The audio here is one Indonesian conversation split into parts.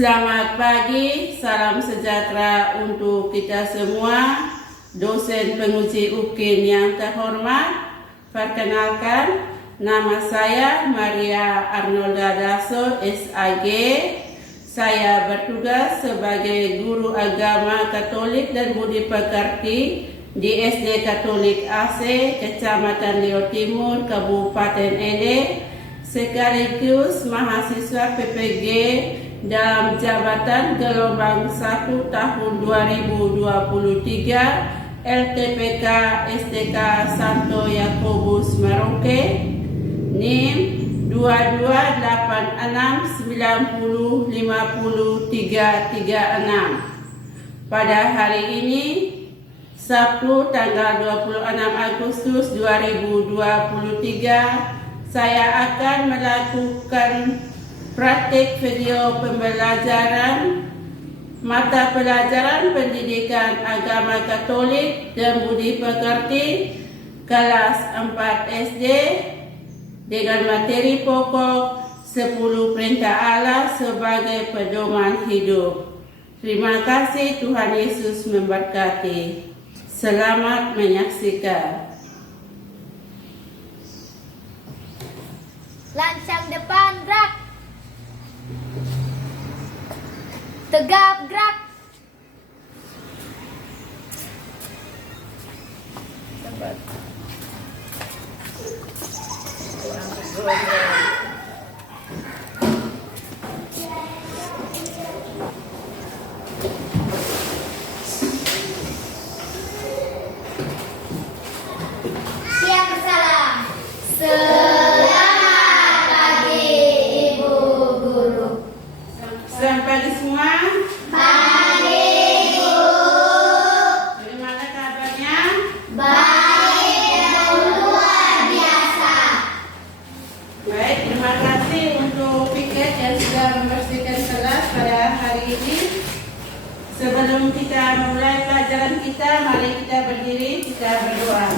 Selamat pagi, salam sejahtera untuk kita semua. Dosen penguji UKIN yang terhormat, perkenalkan, nama saya Maria Arnolda Daso, SAG. Saya bertugas sebagai guru agama Katolik dan budi pekerti di SD Katolik AC, Kecamatan Leo Timur, Kabupaten Ede, sekaligus mahasiswa PPG dalam jabatan gelombang 1 tahun 2023 LTPK STK Santo Yakobus Merauke, NIM 2286905036. Pada hari ini Sabtu tanggal 26 Agustus 2023, saya akan melakukan praktik video pembelajaran mata pelajaran pendidikan agama Katolik dan budi pekerti kelas 4 SD dengan materi pokok 10 perintah Allah sebagai pedoman hidup. Terima kasih, Tuhan Yesus memberkati. Selamat menyaksikan. Lancang depan, gerak. Tegap, gerak. Siap bersalam. Selamat pagi, Ibu Guru. Selamat pagi semua. Pagi, Bu. Bagaimana kabarnya? Baik dan luar biasa. Baik, terima kasih untuk piket yang sudah membersihkan kelas pada hari ini. Sebelum kita memulai pelajaran kita, mari kita berdiri, kita berdoa.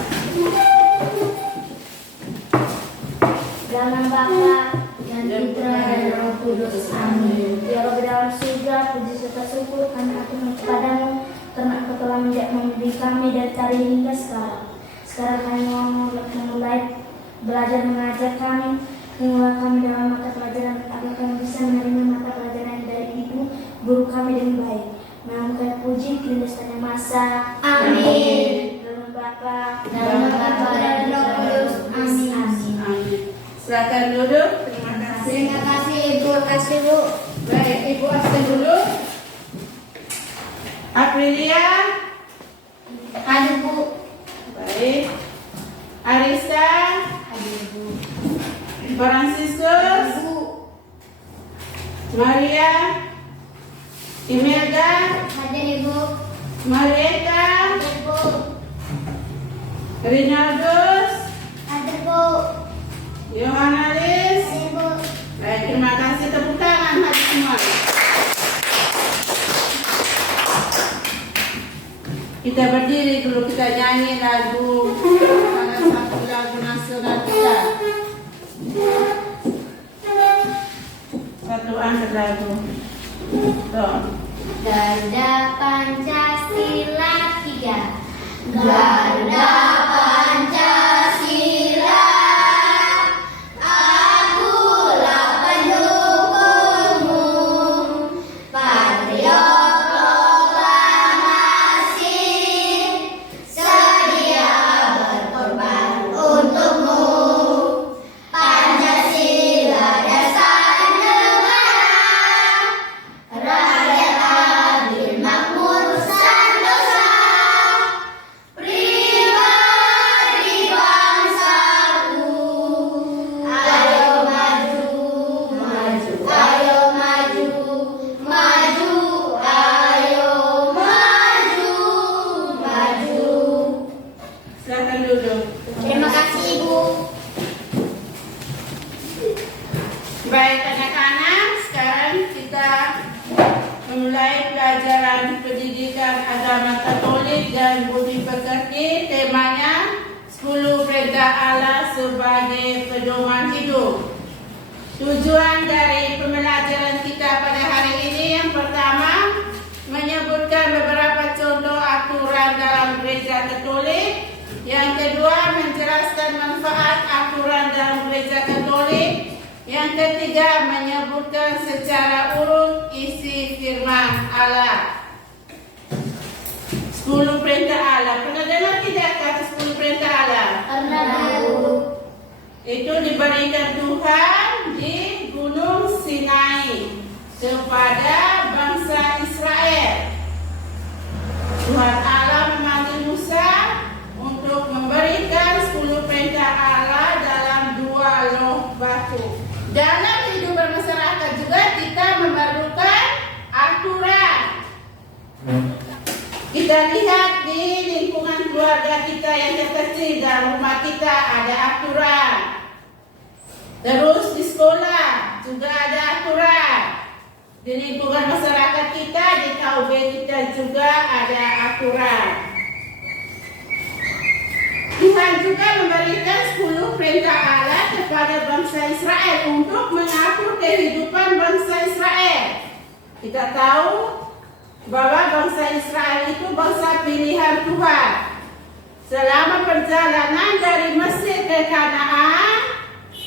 Dalam Bapa dan Putra dan Roh Kudus. Amin. Ya Rabbi dalam surga, puji serta syukur kami aturkan kepadamu karena Engkau telah mendidik kami dari tadi hingga sekarang. Sekarang kami mau memulai belajar mengajar kami. Mulai kami dalam mata pelajaran agar kami bisa menerima mata pelajaran dari Ibu Guru kami dengan baik. Nama kami puji kini setanah masa. Amin. Dalam Bapa dan Roh Kudus. Amin. Amin. Silakan duduk. Terima kasih. Terima kasih Ibu. Terima kasih Bu. Baik, Ibu absen dulu. Aprilia. Hadir Bu. Baik. Arisa. Hadir Bu. Franciscus. Bu. Maria. Imelda. Hadir Ibu. Marieta. Hadir Bu. Rinaldus. Hadir Bu. Yohanalis. Hadir Bu. Baik, terima kasih. Tepuk tangan hadirin semua. Kita berdiri dulu, kita nyanyi lagu, salah satu lagu nasional kita. Satu angkat lagu. Tuh. Garda Pancasila 3. Garda Pancasila, akulah pendukungmu, patriot proklamasi, sedia berkorban untukmu. Pancasila dasar negara, rakyat adil makmur sentosa, pribadi bangsaku. Ayo maju, maju, ayo maju, maju, ayo maju, maju. Silakan duduk. Terima kasih Ibu. Baik anak-anak, sekarang kita memulai pelajaran pendidikan agama Katolik dan budi pekerti. Temanya 10 perintah Allah sebagai pedoman hidup. Tujuan dari pembelajaran kita pada hari ini yang pertama menyebutkan beberapa contoh aturan dalam gereja Katolik. Yang kedua menjelaskan manfaat aturan dalam gereja Katolik. Yang ketiga menyebutkan secara urut isi firman Allah. 10 perintah Allah. Pernah dengar tidak kata 10 perintah Allah? Pernah tahu. Itu diberikan Tuhan di Gunung Sinai kepada bangsa Israel. Tuhan Allah memanggil Musa untuk memberikan 10 perintah Allah dalam 2 loh batu. Dalam hidup bermasyarakat juga kita memerlukan aturan. Kita lihat di lingkungan keluarga kita yang terkecil, dalam rumah kita ada aturan. Terus di sekolah juga ada aturan. Di lingkungan masyarakat kita, di KUB kita juga ada aturan. Tuhan juga memberikan 10 perintah Allah kepada bangsa Israel untuk mengatur kehidupan bangsa Israel. Kita tahu bahwa bangsa Israel itu bangsa pilihan Tuhan. Selama perjalanan dari Mesir ke Kanaan,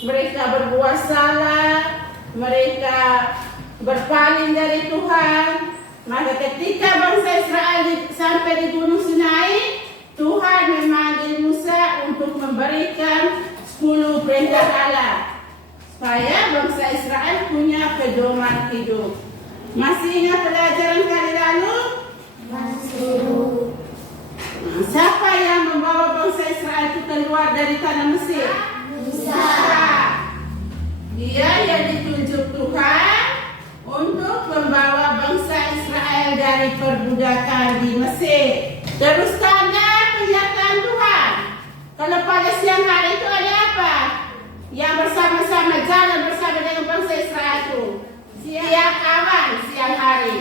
mereka berbuat salah, mereka berpaling dari Tuhan. Maka ketika bangsa Israel sampai di Gunung Sinai, Tuhan memanggil Musa untuk memberikan 10 perintah Allah supaya bangsa Israel punya pedoman hidup. Masih ingat pelajaran kali lalu? Masih. Siapa yang membawa bangsa Israel itu keluar dari tanah Mesir? Musa. Dia yang ditunjuk Tuhan untuk membawa bangsa Israel dari perbudakan di Mesir. Terus tanda penyertaan Tuhan. Kalau pada siang hari itu ada apa? Yang bersama-sama jalan bersama dengan bangsa Israel itu. Siang awan, siang hari.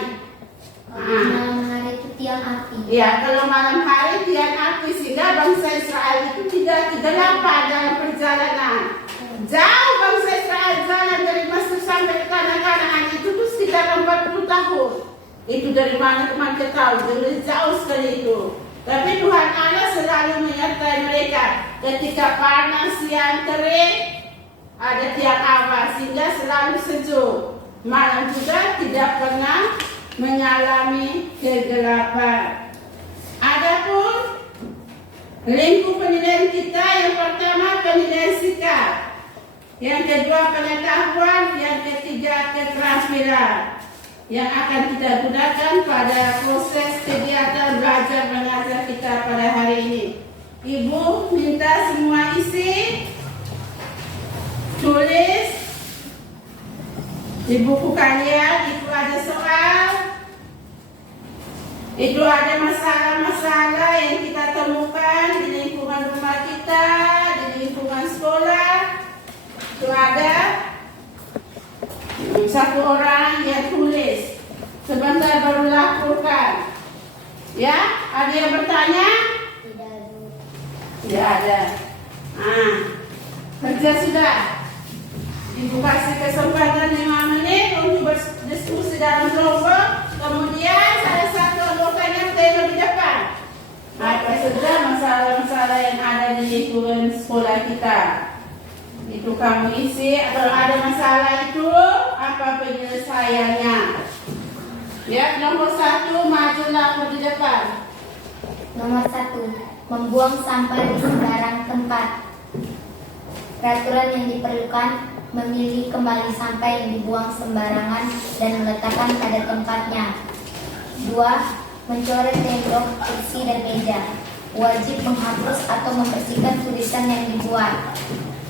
Malam hari itu tiang api. Ya, kalau malam hari tiang api sehingga bangsa Israel itu tidak kegelapan dalam perjalanan. Jauh bangsa Israel jalan dari Mesir sampai ke tanah Kanaan itu tuh sekitar 40 tahun. Itu dari mana teman kita tahu? Dari jauh sekali itu. Tapi Tuhan Allah selalu menyertai mereka. Ketika panas, siang terik, ada tiang awan sehingga selalu sejuk. Malam juga tidak pernah mengalami kegelapan. Adapun lingkup penilaian kita, yang pertama penilaian sikap, yang kedua pengetahuan, yang ketiga keterampilan yang akan kita gunakan pada proses kegiatan belajar mengajar kita pada hari ini. Ibu minta semua isi, tulis di buku kalian. Itu ada soal, itu ada masalah-masalah yang kita temukan di lingkungan rumah kita, di lingkungan sekolah. Itu ada satu orang yang tulis, sebentar baru laporkan. Ya, ada yang bertanya? Tidak ada. Kerja sudah. Ibu kasih kesempatan 5 menit untuk berdiskusi dalam kelompok. Kemudian salah satu anggotanya tengok di depan. Apa saja masalah-masalah yang ada di lingkungan sekolah kita. Itu kamu isi. Kalau ada masalah itu, apa penyelesaiannya? Ya, nomor 1 majulah di depan. Nomor 1, membuang sampah di sembarang tempat. Peraturan yang diperlukan: memilih kembali sampah yang dibuang sembarangan dan meletakkan pada tempatnya. 2. Mencoret tembok, kursi, dan meja. Wajib menghapus atau membersihkan tulisan yang dibuat.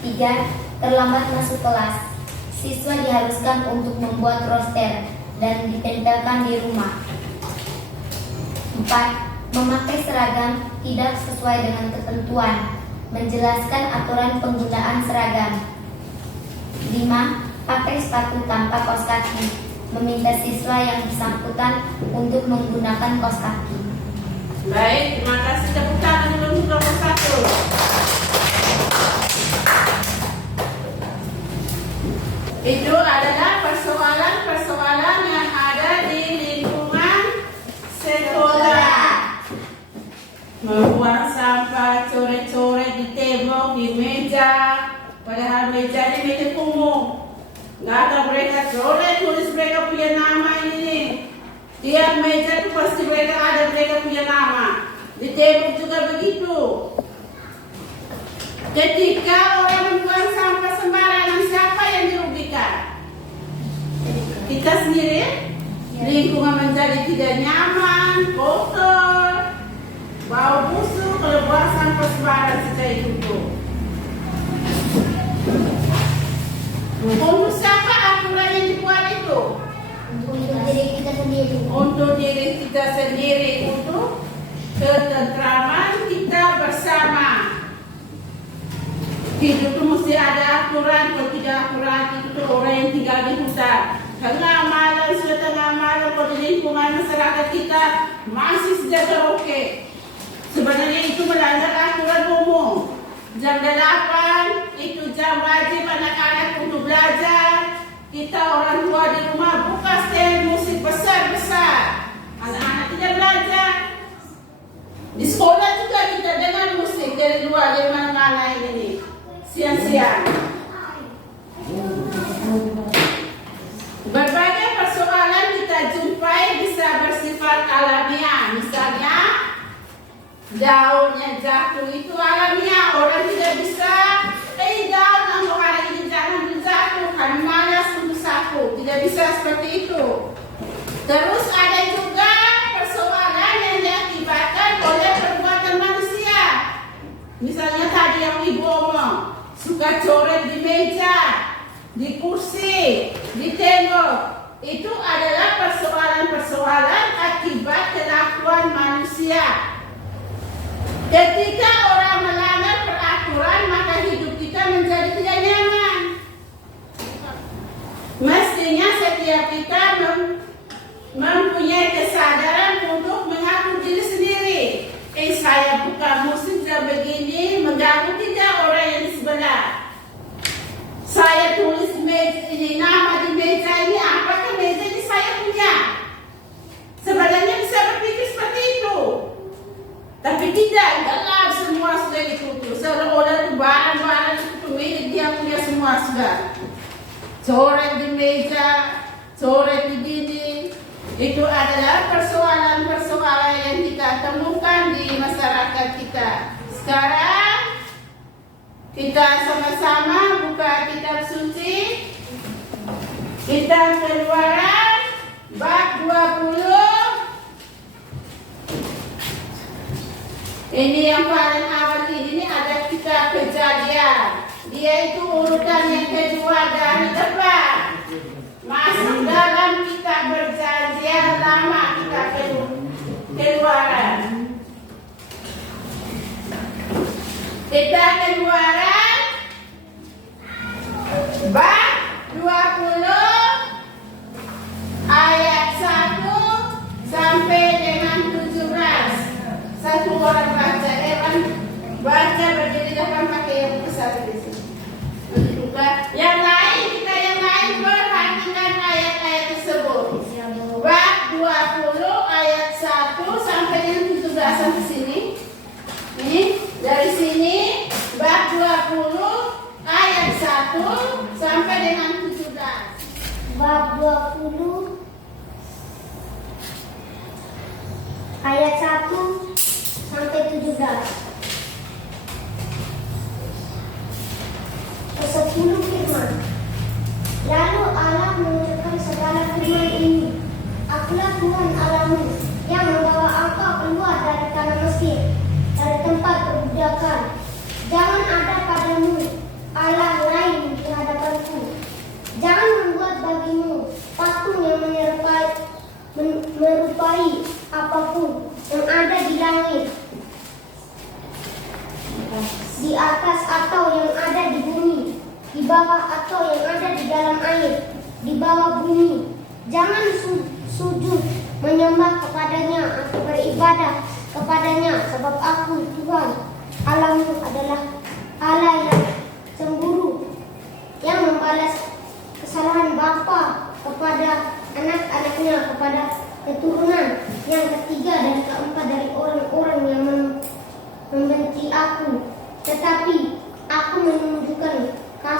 3. Terlambat masuk kelas. Siswa diharuskan untuk membuat roster dan ditempelkan di rumah. 4. Memakai seragam tidak sesuai dengan ketentuan. Menjelaskan aturan penggunaan seragam. 5. Pakai sepatu tanpa kaos kaki. Meminta siswa yang bersangkutan untuk menggunakan kaos kaki. Baik, terima kasih. Tepuk tangan dulu untuk nomor 1. Itu adalah persoalan-persoalan yang ada di lingkungan sekolah. Membuang sampah, coret-coret di tembok, di meja, padahal meja ini meja kumuh. Nggak ada mereka coret tulis mereka punya nama ini. Tiap meja itu pasti mereka ada mereka punya nama. Di tembok juga begitu. Ketika orang membuang sampah sembarangan, siapa yang dirugikan? Kita sendiri. Lingkungan menjadi tidak nyaman, kotor, bau busuk kalau buang sampah sembarangan saja itu. Untuk siapa aturan yang dibuat itu? Untuk diri kita sendiri. Untuk diri kita sendiri, untuk ketentraman kita bersama. Hidup itu mesti ada aturan, kalau tidak aturan itu tuh orang yang tinggal di hutan. Tengah malam, sudah tengah malam, kalau di lingkungan masyarakat kita masih saja oke. Sebenarnya itu melanggar aturan umum. Jam 8 itu jam wajib anak-anak untuk belajar. Kita orang tua di rumah buka setel musik besar-besar. Anak-anak tidak belajar. Di sekolah juga kita dengar musik dari luar, dari mana-mana ini. Siang-siang. Berbagai persoalan kita jumpai bisa bersifat alamiah. Misalnya, daun yang jatuh itu alamiah. Orang tidak bisa, daun untuk hari ini jangan jatuh, kami malas untuk sapu. Tidak bisa seperti itu. Terus ada juga persoalan yang diakibatkan oleh perbuatan manusia. Misalnya tadi yang ibu omong, suka coret di meja, di kursi, di tembok. Itu adalah persoalan-persoalan akibat kelakuan manusia. Ketika orang melanggar peraturan, maka hidup kita menjadi tidak nyaman. Mestinya setiap kita mempunyai kesadaran untuk mengatur diri sendiri. Saya buka musik jam begini, mengganggu tidak orang yang di sebelah. Saya tulis meja ini, nama di meja ini, apakah meja ini saya punya? Sebenarnya bisa berpikir seperti itu. Tapi tidak, gelap semua sudah ditutup. Seolah-olah barang-barang itu milik dia punya semua sudah. Coret di meja, coret di dinding. Itu adalah persoalan-persoalan yang kita temukan di masyarakat kita. Sekarang kita sama-sama buka kitab suci. Kitab Keluaran bab 20. Ini yang paling awal ini ada kitab Kejadian. Dia itu urutan yang kedua dari depan. Masuk dalam kitab Perjanjian Lama, kitab Keluaran. Kitab Keluaran bab 20 ayat 1 sampai dengan 17. Satu orang baca, baca berdiri depan pakai yang besar di sini. Yang lain, kita yang lain perhatikan ayat-ayat tersebut. Bab 20 ayat 1 sampai dengan 17 sampai sini. Ini dari sini bab 20 ayat 1 sampai dengan 17. Bab 20 ayat 1 sampai 17. Ke-10 firman. Lalu Allah menurunkan segala firman ini. Akulah Tuhan Allahmu yang membawa engkau keluar dari tanah Mesir, dari tempat perbudakan. Jangan ada padamu Allah lain di hadapanku. Jangan membuat bagimu patung yang merupai apapun yang ada di langit, di atas atau yang ada di bumi, di bawah atau yang ada di dalam air, di bawah bumi. Jangan sujud menyembah kepadanya atau beribadah kepadanya, sebab aku Tuhan Allahmu adalah Allah yang cemburu, yang membalas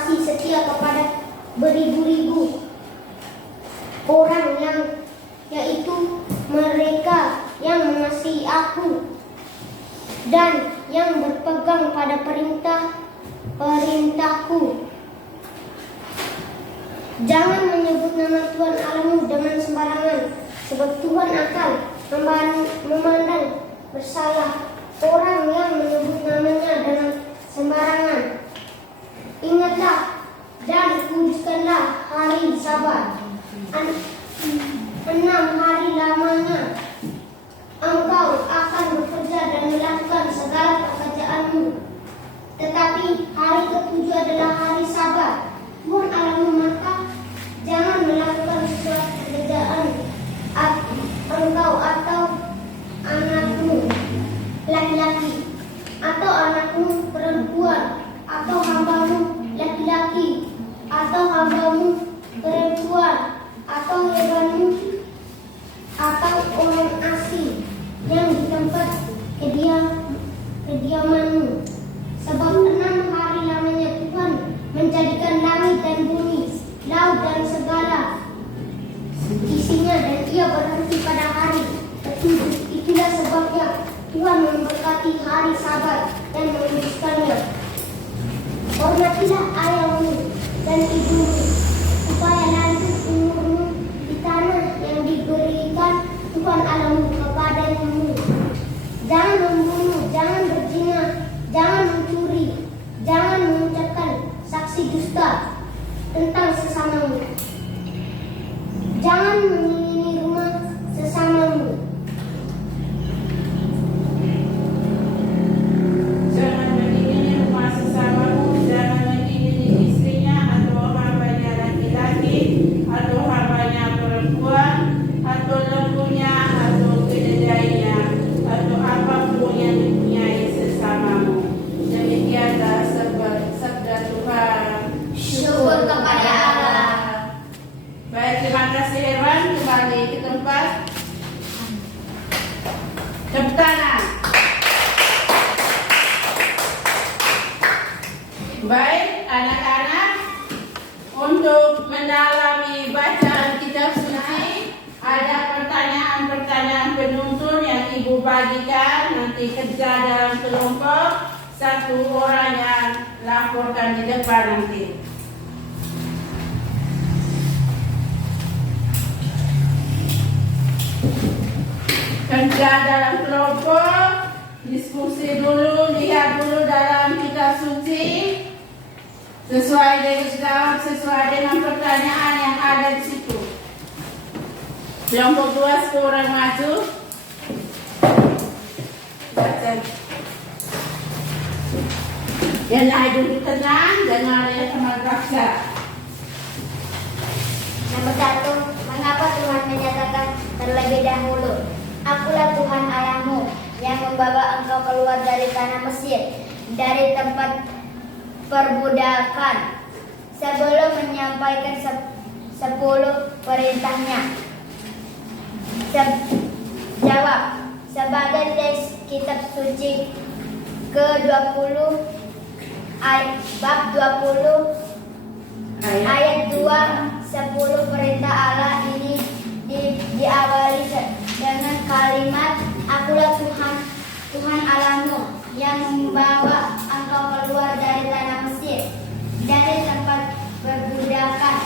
kasih setia kepada beribu-ribu orang yaitu mereka yang mengasihi aku dan yang berpegang pada perintahku. Jangan menyebut nama Tuhan Allahmu dengan sembarangan, sebab Tuhan akan memandang bersalah orang yang menyebut namanya dengan sembarangan. Ingatlah dan kuduskanlah hari Sabat. 6 hari lamanya engkau akan bekerja dan melakukan segala pekerjaanmu. Tetapi hari ke-7 adalah hari Sabat Tuhan Allahmu, maka jangan melakukan suatu pekerjaan engkau atau anakmu laki-laki atau anakmu perempuan atau hambamu laki-laki atau hambamu perempuan atau hewanmu atau orang asing yang di tempat kediamanmu. Sebab 6 hari lamanya Tuhan menjadikan langit dan bumi, laut dan segala isinya, dan ia berhenti pada hari ke-7. Itulah sebabnya Tuhan memberkati hari Sabat dan menguduskannya. Hormatilah ayahmu dan ibumu, supaya lanjut umurmu di tanah yang diberikan Tuhan Allahmu kepadamu. Jangan membunuh, jangan berzina, jangan mencuri, jangan mengucapkan saksi dusta tentang sesamamu. Jangan mengingini rumah sesamamu. Jangan mengingini rumah sesamamu, jangan mengingini istrinya atau hambanya laki-laki atau hambanya perempuan atau lembunya atau keledainya atau apapun yang dipunyai sesamamu. Demikianlah sabda Tuhan. Syukur kepada Allah. Baik, terima kasih Herwan. Kembali ke tempat. Tepuk tangan. Baik, anak-anak, untuk mendalami bacaan kitab suci, ada pertanyaan-pertanyaan penuntun yang Ibu bagikan. Nanti kerja dalam kelompok, satu orang yang laporkan di depan nanti. Kerja dalam kelompok, diskusi dulu, lihat dulu dalam kitab suci, sesuai dengan pertanyaan yang ada di situ. Kelompok 2, 10 orang maju. Baca. Yang lain duduk tenang, jangan ada teman paksa. Nomor 1, mengapa Tuhan menyatakan terlebih dahulu, Akulah Tuhan Allahmu yang membawa engkau keluar dari tanah Mesir, dari tempat perbudakan, sebelum menyampaikan 10 perintahnya. Jawab. Sebagai teks kitab suci ke-20 bab 20 ayat 2, 10 perintah Allah ini diawali dengan kalimat Akulah Tuhan Allahmu yang membawa engkau keluar dari tanah Mesir, dari tempat perbudakan.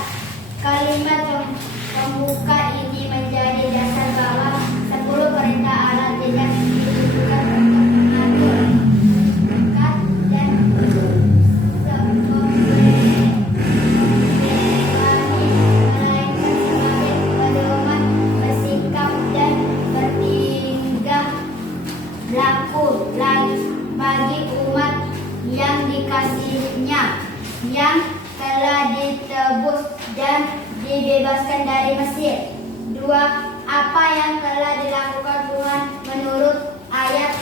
Kalimat pembuka ini menjadi dasar bahwa 10 perintah Allah tidak ditujukan untuk mengatur, mengikat, dan bagi umat yang dikasihinya, yang telah ditebus dan dibebaskan dari Mesir. 2. Apa yang telah dilakukan Tuhan menurut ayat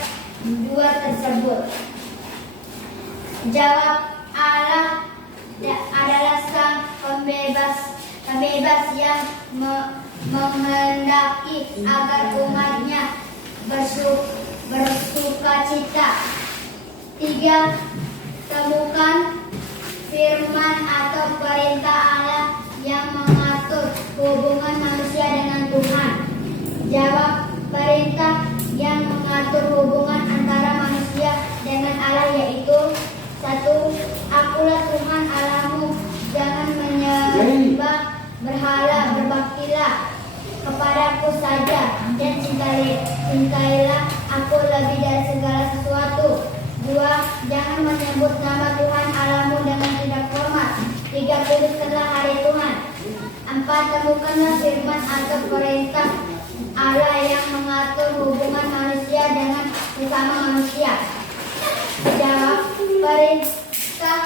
2 tersebut? Jawab. Allah adalah sang pembebas yang menghendaki agar umatnya bersuka cita. 3. Temukan firman atau perintah Allah yang mengatur hubungan manusia dengan Tuhan? Jawab, perintah yang mengatur hubungan antara manusia dengan Allah yaitu 1. Akulah Tuhan Allahmu, jangan menyembah berhala, berbaktilah kepadaku saja dan cintailah aku lebih dari segala sesuatu. 2. Jangan menyebut nama Tuhan Allahmu dengan tidak hormat. 3. Kuduskanlah hari Tuhan. 4. Temukanlah firman atau perintah Allah yang mengatur hubungan manusia dengan sesama manusia. Jawab, perintah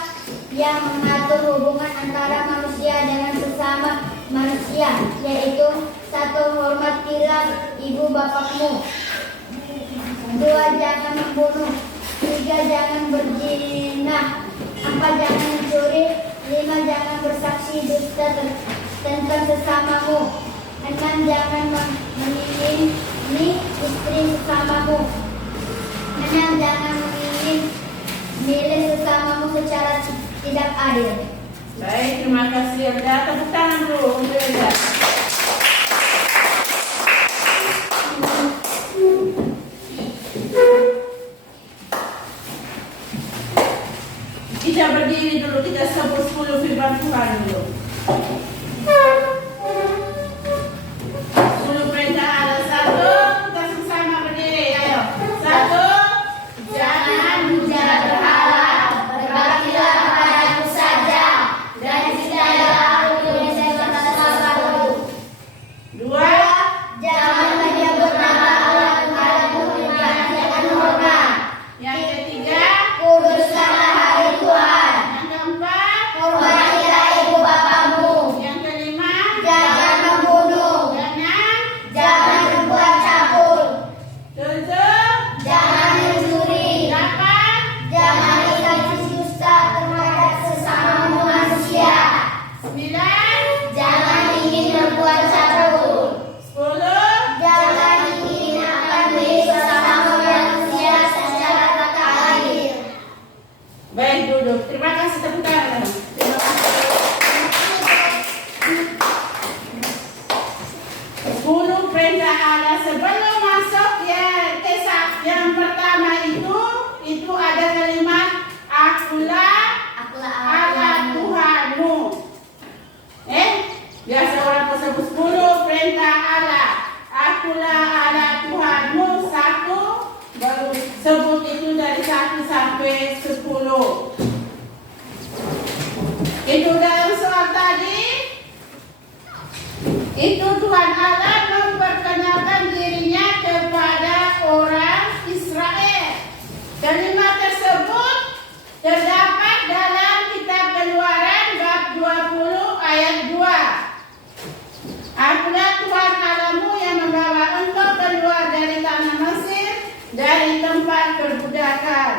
yang mengatur hubungan antara manusia dengan sesama manusia yaitu 1. Hormatilah ibu bapakmu. 2. Jangan membunuh. 3. Jangan berzina. 4. Jangan mencuri. 5. Jangan bersaksi dusta tentang sesamamu. 6. Jangan menginginkan istri sesamamu. 6. Jangan milih sesamamu secara tidak adil. Baik, terima kasih Elda. Tepuk tangan dulu untuk Elda. Kita berdiri dulu, kita sebut 10 firman Tuhan dulu. 10 perintah Allah. 1, kita sama berdiri. Ayo. 1. Jangan menyembah berhala, berbaktilah kepadaku saja dan cintailah aku dengan segala sesuatu. 2. Jangan menyebut nama Allah Tuhanmu dengan tidak hormat. Yang ketiga, kuduskanlah hari Tuhan. Yang keempat, hormatilah ibu bapamu. Yang kelima, jangan membunuh. Yang enam, jangan berbuat cabul. 7, jangan mencuri. 8, jangan ingkar dusta terhadap sesama manusia. 9, jangan ingin berbuat cabul. 10, jangan ingin akan milik sesama manusia secara tak adil. Baik, duduk. Terima kasih, tepuk tangan. Terima kasih. 10 perintah Allah. Sebelum masuk ya kisah yang pertama itu ada kalimat akulah Allah Tuhanmu. Biasa orang tersebut 10 perintah Allah. Akulah Allah Tuhanmu. 1, baru sebut itu dari 1 sampai 10. Itu dalam soal tadi. Itu Tuhan Allah memperkenalkan dirinya kepada orang Israel. Kalimat tersebut terdapat dalam kitab Keluaran bab 20 ayat 2. Akulah Tuhan Allahmu yang membawa engkau keluar dari tanah Mesir, dari tempat perbudakan.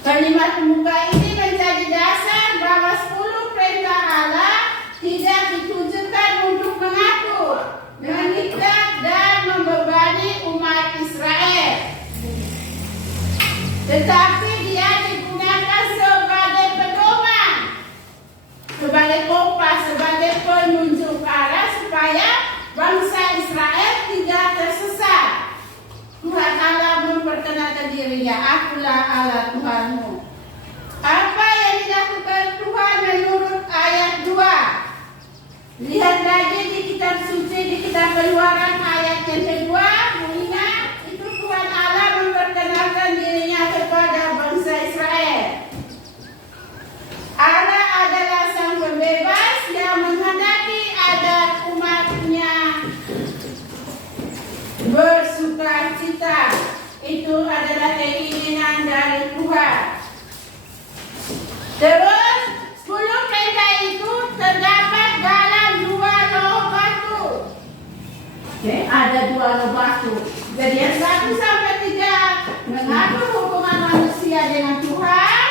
Kalimat pembuka ini menjadi dasar bahwa 10 perintah Allah tidak ditujukan untuk mengatur, mengikat dan membebani umat Israel, tetapi dia digunakan sebagai pedoman, sebagai kompas, sebagai penunjuk arah supaya bangsa Israel tidak tersesat. Tuhan Allah memperkenalkan dirinya, akulah Allah Tuhanmu. Apa yang dilakukan Tuhan menurut ayat 2? Lihat lagi di kitab suci, di kitab Keluaran ayat yang kedua, bunyinya itu Tuhan Allah memperkenalkan dirinya kepada bangsa Israel. Allah adalah sang pembebas yang menghendaki agar umatnya bersuka cita. Itu adalah keinginan dari Tuhan. Terus 10 perintah itu terdapat dalam 2 loh batu. Ada 2 loh batu. Jadi yang 1 sampai 3 mengatur hubungan manusia dengan Tuhan.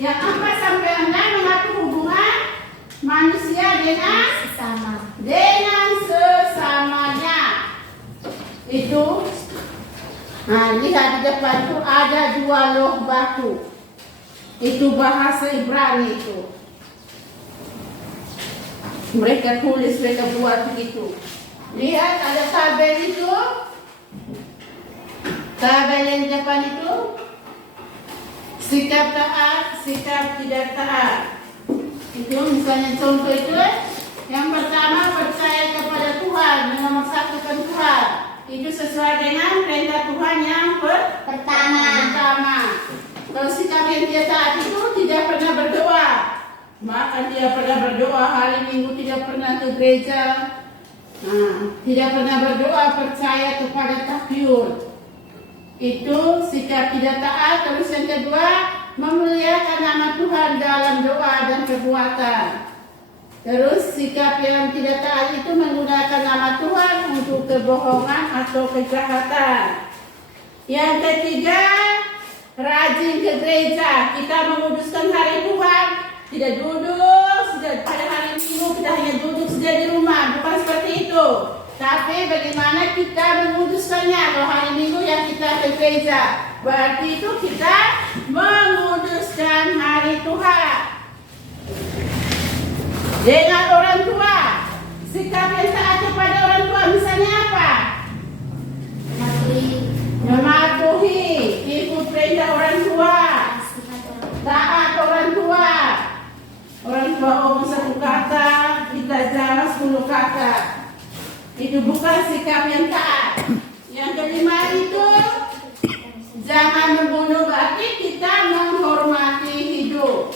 Yang 4 sampai 6 mengatur hubungan manusia dengan sesamanya. Itu lihat di depan itu ada 2 loh batu. Itu bahasa Ibrani itu. Mereka tulis, mereka buat begitu. Lihat ada tabel itu. Tabel yang depan itu. Sikap taat, sikap tidak taat. Itu misalnya contoh itu. Yang pertama percaya kepada Tuhan, memersatukan Tuhan. Itu sesuai dengan perintah Tuhan yang pertama. Kalau sikap yang dia taat itu tidak pernah berdoa. Maka dia pernah berdoa hari Minggu, tidak pernah ke gereja. Tidak pernah berdoa, percaya kepada takyur. Itu sikap tidak taat. Terus yang kedua, memuliakan nama Tuhan dalam doa dan perbuatan. Terus sikap yang tidak taat itu menggunakan nama Tuhan untuk kebohongan atau kejahatan. Yang ketiga, rajin ke gereja. Kita menguduskan hari Tuhan. Tidak duduk pada hari Minggu, kita hanya duduk saja di rumah. Bukan seperti itu. Tapi bagaimana kita menguduskannya? Kalau hari Minggu ya kita ke gereja. Berarti itu kita menguduskan hari Tuhan. Dengan orang tua, sikap yang taat kepada orang tua misalnya apa? Mematuhi, ikut perintah orang tua, taat orang tua. Orang tua omong satu kata, kita jalan 10 kata. Itu bukan sikap yang taat. Yang kelima itu, jangan membunuh, berarti kita menghormati hidup.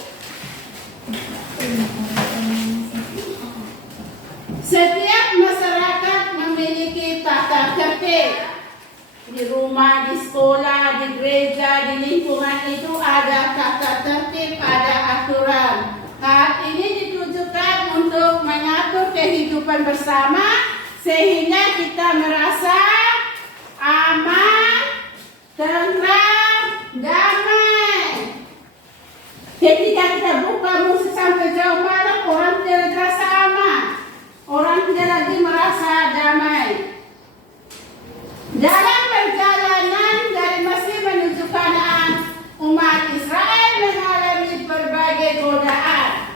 Setiap masyarakat memiliki tata tertib. Di rumah, di sekolah, di gereja, di lingkungan itu ada tata tertib, ada aturan. Hal ini ditujukan untuk mengatur kehidupan bersama sehingga kita merasa aman, tenang, damai. Ketika kita buka musik sampai jauh malam, orang tidak merasa aman. Orang tidak lagi merasa damai. Dalam perjalanan dari Mesir menuju Kanaan, umat Israel mengalami berbagai godaan.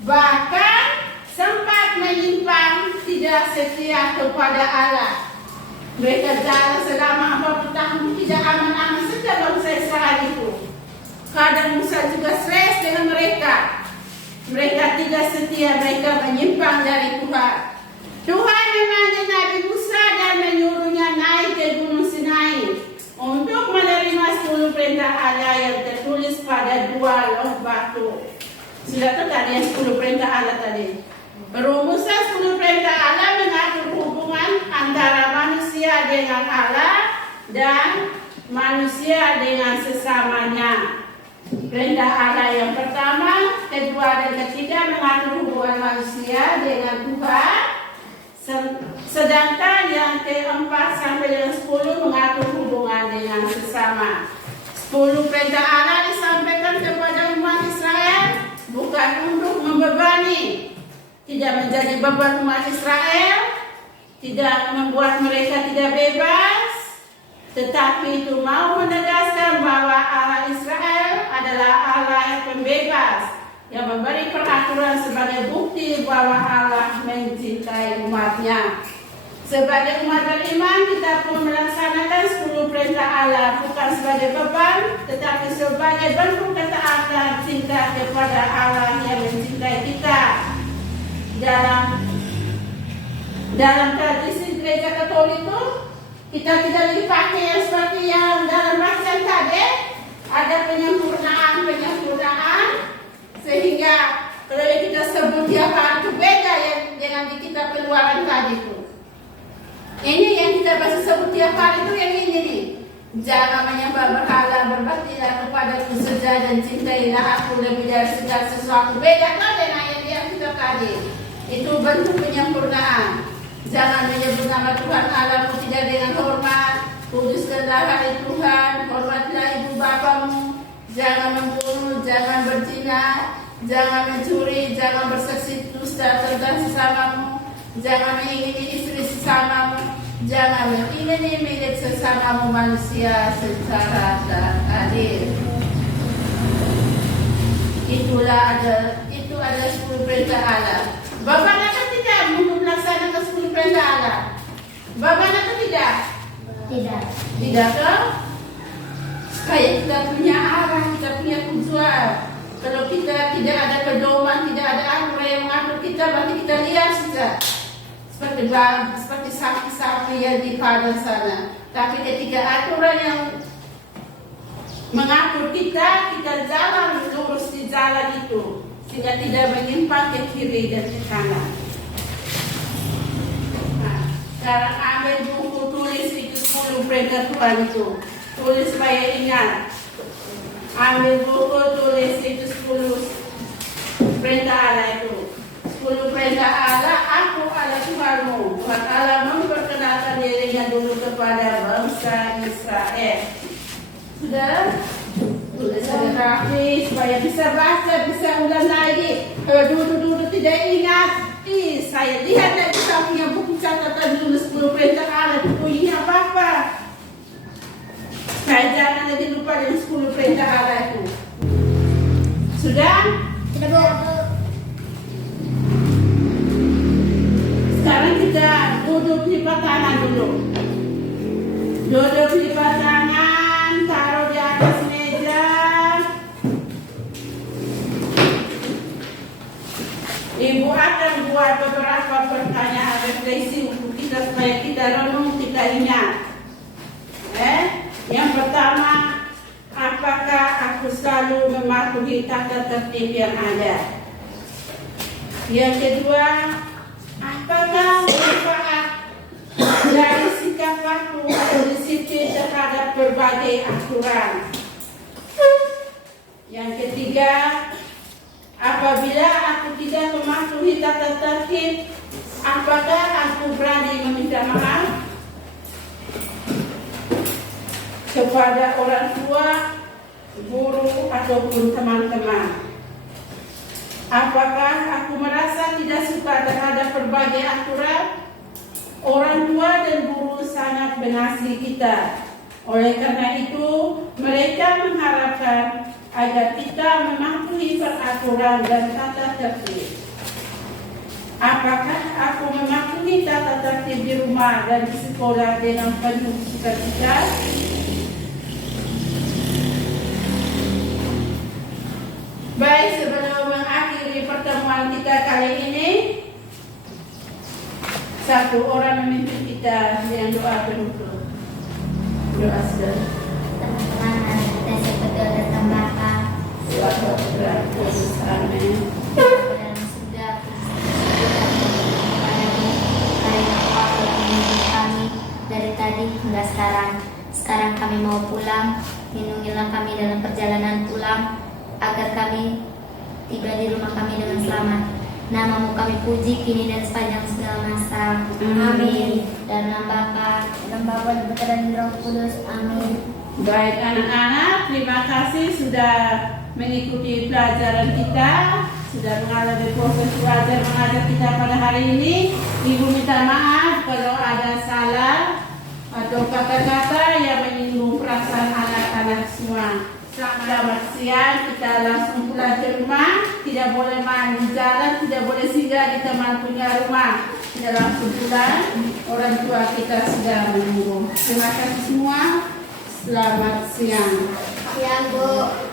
Bahkan sempat menyimpang tidak setia kepada Allah. Mereka jalan selama 40 tahun tidak aman-aman saja bangsa Israel itu. Kadang Musa juga stres dengan mereka. Mereka tidak setia, mereka menyimpang dari Tuhan. Tuhan memanggil Nabi Musa dan menyuruhnya naik ke Gunung Sinai untuk menerima 10 perintah Allah yang tertulis pada 2 loh batu. Sudah tahu tadi yang 10 perintah Allah tadi. Perumusan 10 perintah Allah mengatur hubungan antara manusia dengan Allah dan manusia dengan sesamanya. Perintah Allah yang pertama, kedua dan ketiga mengatur hubungan manusia dengan Tuhan. Sedangkan yang keempat sampai dengan 10 mengatur hubungan dengan sesama. 10 perintah Allah disampaikan kepada umat Israel bukan untuk membebani, tidak menjadi beban umat Israel, tidak membuat mereka tidak bebas, tetapi itu mau menegaskan bahwa Allah Israel adalah Allah yang pembebas, yang memberi peraturan sebagai bukti bahwa Allah mencintai umatnya. Sebagai umat beriman, kita pun melaksanakan 10 perintah Allah bukan sebagai beban, tetapi sebagai bentuk ketaatan cinta kepada Allah yang mencintai kita. Dalam tradisi gereja Katolik itu, kita tidak dipakai yang seperti yang dalam bacaan tadi, ada penyempurnaan, sehingga kalau kita sebut tiap hari itu beda yang dengan di kita keluaran tadi itu. Ini yang kita bahasa sebut tiap hari itu yang ini nih. Jangan menyembah berhala, berbaktilah kepadaku saja dan cintailah aku lebih dari segala sesuatu. Beda kan dengan yang kita tadi. Itu bentuk penyempurnaan. Jangan menyebut nama Tuhan Allahmu tidak dengan hormat. Kuduskanlah hari Tuhan, hormatilah ibu bapamu. Jangan membunuh, jangan berzina, jangan mencuri, jangan bersaksi dusta tentang sesamamu, jangan mengingini istri sesamamu, jangan mengingini milik sesamamu manusia secara tak adil. itu ada 10 perintah Allah. Bagaimana tidak melaksanakan 10 perintah Allah? Bagaimana tidak? Tidak. Tidak kan? Supaya kita punya arah, kita punya tujuan. Kalau kita tidak ada pedoman, tidak ada aturan yang mengatur kita, berarti kita lihat saja. Seperti sapi-sapi yang di padang sana. Tapi ketika aturan yang mengatur kita jalan lurus di jalan itu, sehingga tidak menyimpang ke kiri dan ke kanan. Nah, sekarang ambil buku, tulis itu 10 perintah Tuhan itu. Tulis supaya ingat. Ambil buku, tulis itu 10 perintah Allah itu. 10 perintah Allah, aku Allah Tuhanmu. Tuhan Allah memperkenalkan dirinya dulu kepada bangsa Israel. Sudah? Tulis rapi supaya bisa baca, bisa ulang lagi. Kalau dulu tidak ingat, saya lihat dari kita punya buku catatan dulu 10 perintah Allah. Ini apa-apa. Saya jangan lagi lupa dengan 10 perintah Allah itu. Sudah? Sudah, Bu. Sekarang kita duduk lipat tangan dulu. Duduk lipat tangan, taruh di atas meja. Ibu akan buat beberapa pertanyaan refleksi untuk kita supaya kita renung, kita ingat. Yang pertama, apakah aku selalu mematuhi tata tertib yang ada? Yang kedua, apakah manfaat dari sikap aku atau disiplin terhadap berbagai aturan? Yang ketiga, apabila aku tidak mematuhi tata tertib, apakah aku berani meminta maaf kepada orang tua, guru, ataupun teman-teman? Apakah aku merasa tidak suka terhadap berbagai aturan? Orang tua dan guru sangat mengasihi kita. Oleh karena itu, mereka mengharapkan agar kita mematuhi peraturan dan tata tertib. Apakah aku mematuhi tata tertib di rumah dan di sekolah dengan penuh sukacita? Baik, sebelum mengakhiri pertemuan kita kali ini, satu orang memimpin kita yang doa penutup. Doa saudara. Teman-teman, kita berdoa dan tambahkan. Suatu Tuhan Yesus, amin. Dalam surga, kepadamu, karena Engkau telah memimpin kami dari tadi hingga sekarang. Sekarang kami mau pulang, lindungilah kami dalam perjalanan pulang, agar kami tiba di rumah kami dengan selamat. Namamu kami puji kini dan sepanjang segala masa. Amin. Dan nama Bapa dan Putra dan Roh Kudus. Amin. Baik anak-anak, terima kasih sudah mengikuti pelajaran kita, sudah mengalami proses belajar mengajar kita pada hari ini. Ibu minta maaf kalau ada salah atau kata-kata yang menyinggung perasaan anak-anak semua. Selamat siang, kita langsung pulang ke rumah. Tidak boleh main di jalan, tidak boleh singgah di teman punya rumah. Kita langsung pulang, orang tua kita sudah menunggu. Terima kasih semua, selamat siang. Siang, Bu.